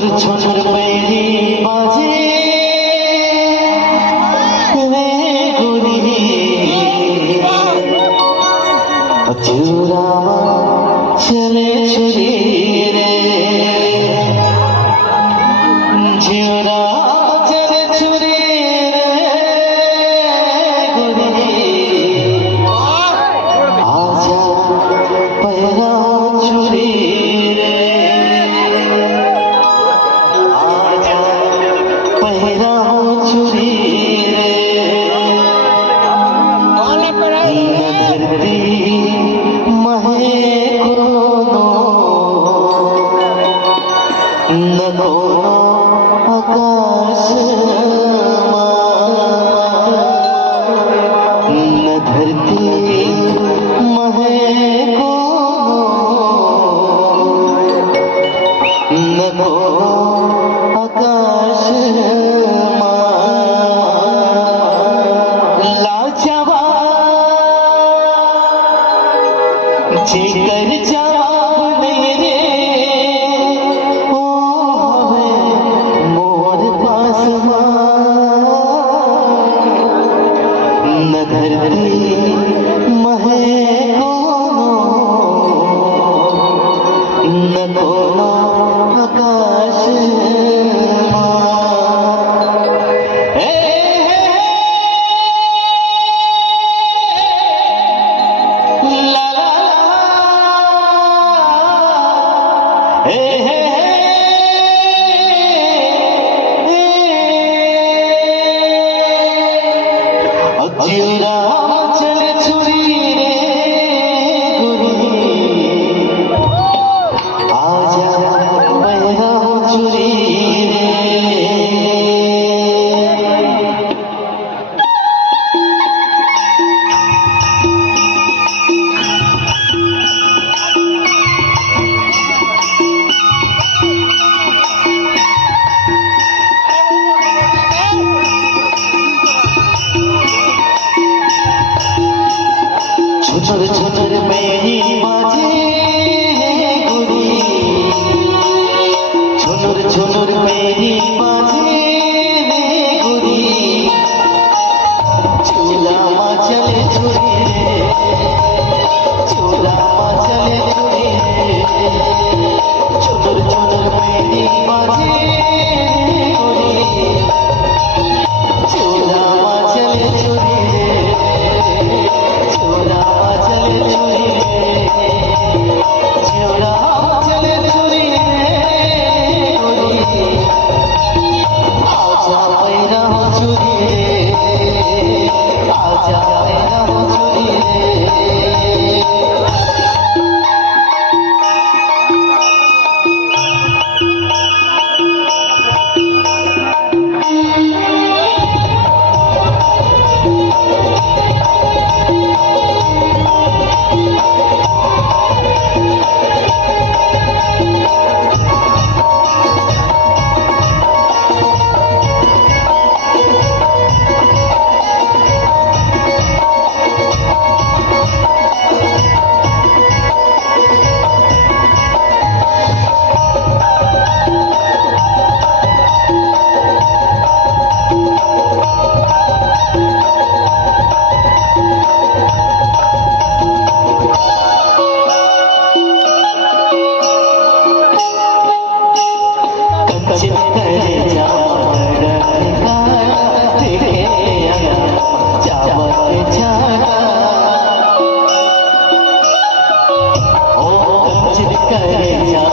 ছুনুর ছুনুর Mary বাজে রে গুরি চুরামা চলে ছুরি রে ঝিউরা চলে ছুরি রে গুরি आजा पहरा छुरी रे आजा पहरा छुरी रे धरती महे कोनो न कोनो आकाश न धरती महे न को आकाश लाजवा जेकर जवाब नहीं रे ओ हवे मोर पास न धरती महे न कोनो आकाश ला ला जिउरा चले छुरी रे गुरी आजा बहरा छुरी रे छुनुर छुनुर मेरी बाजे गुरी छुनुर छुनुर मेरी बाजे गुरी चूला मा चले छुरी रे चूला मा चले छुरी रे छुनुर छुनुर मेरी बाजे गुरी चूला मा चले छुरी रे चूला चले छुरी रे झिउरा चले छुरी रे गुरी आजा पैरा छुरी रे आजा पैरा छुरी रे करे जा